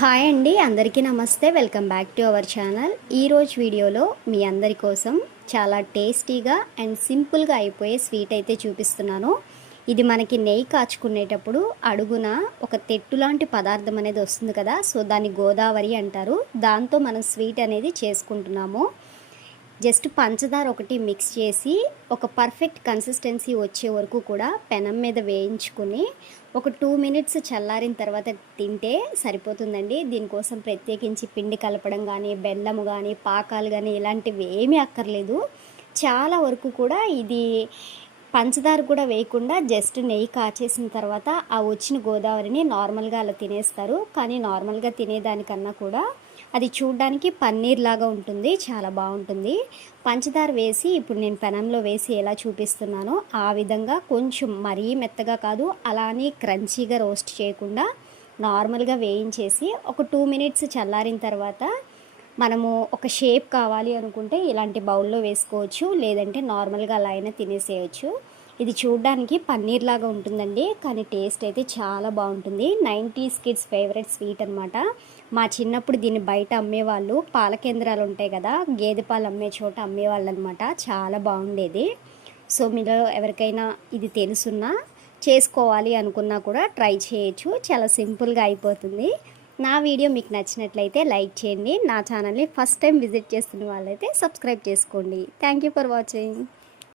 Hi అండి అందరికీ నమస్తే. Welcome back to our channel. ఈరోజు వీడియోలో మీ అందరి కోసం చాలా టేస్టీగా అండ్ సింపుల్గా అయిపోయే స్వీట్ అయితే చూపిస్తున్నాను. ఇది మనకి నెయ్యి కాచుకునేటప్పుడు అడుగున ఒక తెట్టు లాంటి పదార్థం అనేది వస్తుంది కదా సో దాన్ని గోదావరి అంటారు. దాంతో మనం స్వీట్ అనేది చేసుకుంటున్నాము. జస్ట్ పంచదార ఒకటి మిక్స్ చేసి ఒక పర్ఫెక్ట్ కన్సిస్టెన్సీ వచ్చే వరకు కూడా పెనం మీద వేయించుకుని ఒక టూ మినిట్స్ చల్లారిన తర్వాత తింటే సరిపోతుందండి. దీనికోసం ప్రత్యేకించి పిండి కలపడం కానీ బెల్లము కానీ పాకాలు కానీ ఇలాంటివి ఏమీ అక్కర్లేదు. చాలా వరకు కూడా ఇది పంచదార కూడా వేయకుండా జస్ట్ నెయ్యి కాచేసిన తర్వాత ఆ వచ్చిన గోదావరిని నార్మల్గా అలా తినేస్తారు. కానీ నార్మల్గా తినేదానికన్నా కూడా అది చూడడానికి పన్నీర్ లాగా ఉంటుంది చాలా బాగుంటుంది. పంచదార వేసి ఇప్పుడు నేను పెనంలో వేసి ఎలా చూపిస్తున్నానో ఆ విధంగా కొంచెం మరీ మెత్తగా కాదు అలానే క్రంచీగా రోస్ట్ చేయకుండా నార్మల్గా వేయించేసి ఒక టూ మినిట్స్ చల్లారిన తర్వాత మనము ఒక షేప్ కావాలి అనుకుంటే ఇలాంటి బౌల్లో వేసుకోవచ్చు లేదంటే నార్మల్గా అలా అయినా తినేసేయచ్చు. ఇది చూడడానికి పన్నీర్ లాగా ఉంటుందండి కానీ టేస్ట్ అయితే చాలా బాగుంటుంది. నైంటీస్ కిడ్స్ ఫేవరెట్ స్వీట్ అనమాట మా చిన్నప్పుడు దీన్ని బయట అమ్మేవాళ్ళు పాల కేంద్రాలు ఉంటాయి కదా గేదె పాలు అమ్మే చోట అమ్మేవాళ్ళు అనమాట చాలా బాగుండేది. సో మీరు ఎవరికైనా ఇది తెలుసున్నా చేసుకోవాలి అనుకున్నా కూడా ట్రై చేయొచ్చు. చాలా సింపుల్గా అయిపోతుంది. నా వీడియో మీకు నచ్చినట్లయితే లైక్ చేయండి. నా ఛానల్ని ఫస్ట్ టైం విజిట్ చేస్తున్న వాళ్ళైతే సబ్స్క్రైబ్ చేసుకోండి. Thank you for watching.